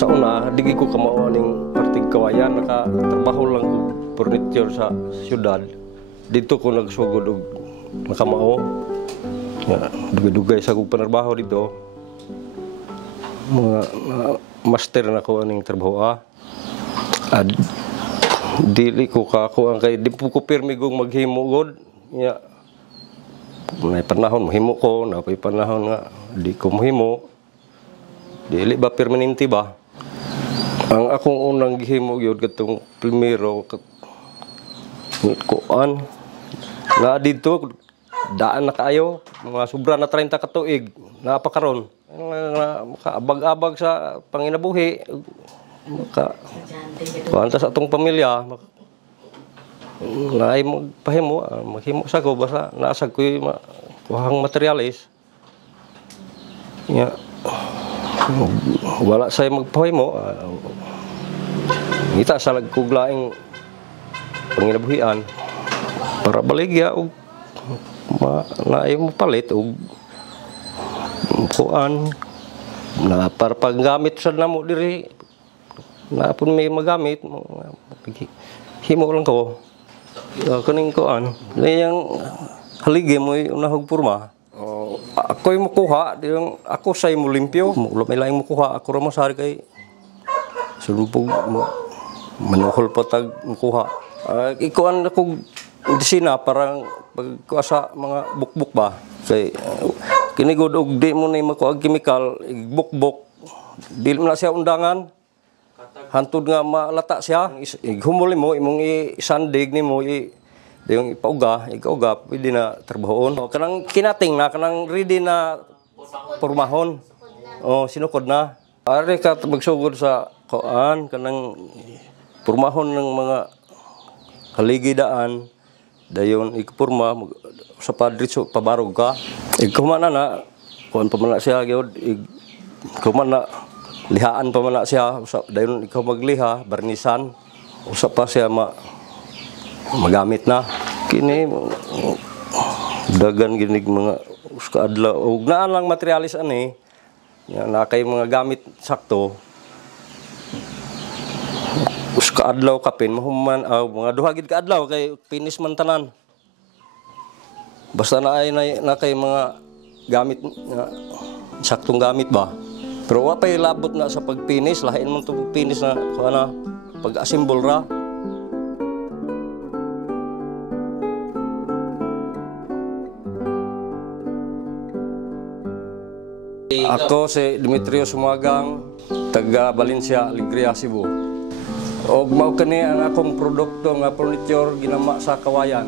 Sa una, digi ko kamao ning partig kawayan, nakatrabaho lang ko furniture sa syudad. Dito ko nagsugod og nakamao. Dugay-dugay sa kong panarbaho dito. Mga master na ko aning trabaho. Dili ko kako ang kay di po ko pirmi gong maghimo god. May panahon mahimo ko, napay panahon nga di ko mahimo. Dili ba permanente ba? Ang akong unang gihimo gyud katong primero kuan nga dito daan na kaayo mga sobra na 30 ka tuig napakaron makaabag-abag sa panginabuhi kuanta sa atong pamilya naay magpahimo maghimo sa ko basta naasag ko kuhang materialis wala say magpahimo ngita sa lagkuglaing panginabuhian para baligya og naay mo palit og kuan na para paggamit sa namo diri na pun may magamit himo lang ko kaning kuan yang haligi mo unahog porma ako'y mukuha ako say mo limpyo may laing mukuha ako ra mo sari kay sulupog mo manuhol pa tag mukuha ikuan ako disina parang pagkuha sa mga bukbuk ba kay kinigod og di mo na makuha chemical bukbuk dili na siya undangan hantud nga malata siya humuli mo imong isandig nimo yung ipauga pwede na trabahoon kanang kinating na kanang ready na pormahon sinukod na ari ka magsugod sa kuan kanang pormahon ng mga kaligidaan dayon ikaporma sa padritso pabarog ka igkumana na kuan pa man siya gyud igkumana lihaan pa man siya dayon ikaw magliha barnisan usa pa siya magamit na kini dagan ginig mga uskadlaw ug naa lang materialis ani na kay mga gamit sakto uska adlaw kapin mahuman mga duha gid ka adlaw kay finish man tanan basta na kay mga gamit saktong gamit ba pero wa pay labot na sa pagfinish lain man to finish na kuana pag-assemble ra. Ako si Demetrio Sumagang, taga Valencia, Alegria, Cebu. Og mao kani ang akong produkto nga furniture ginama sa kawayan.